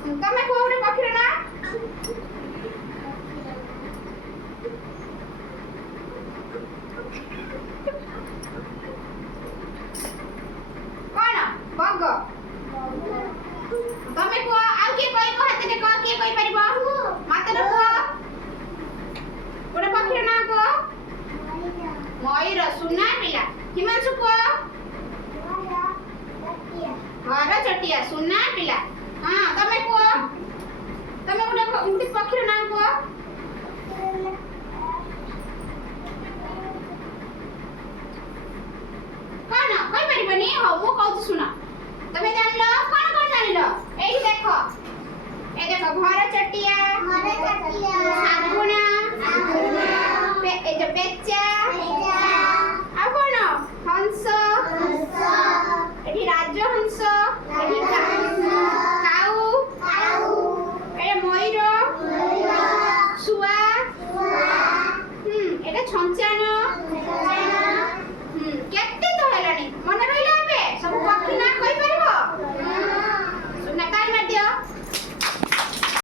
ତମେ କୁହ ଗୋଟେ ପକ୍ଷୀର ନାଁ। କଣ ବଗ। ତମେ କୁହ ଆଉ କିଏ କହିବ ହାତ ଦେଖ କିଏ କହିପାରିବ ମତେ କୁହ ଗୋଟେ ପକ୍ଷୀର ନାଁ କୁହ। ମୟୂର ସୁନା ପିଲା। ହିମାଂଶୁ କୁହ। ଘର ଚଟିଆ ସୁନା ପିଲା। ହଁ ତମେ କୁହ ତମେ ଗୋଟେ ପକ୍ଷୀର ନାଁ କୁହ। କଣ କହିପାରିବନି ହଉ ମୁଁ କହୁଛି ଶୁଣ ତମେ ଜାଣିଲ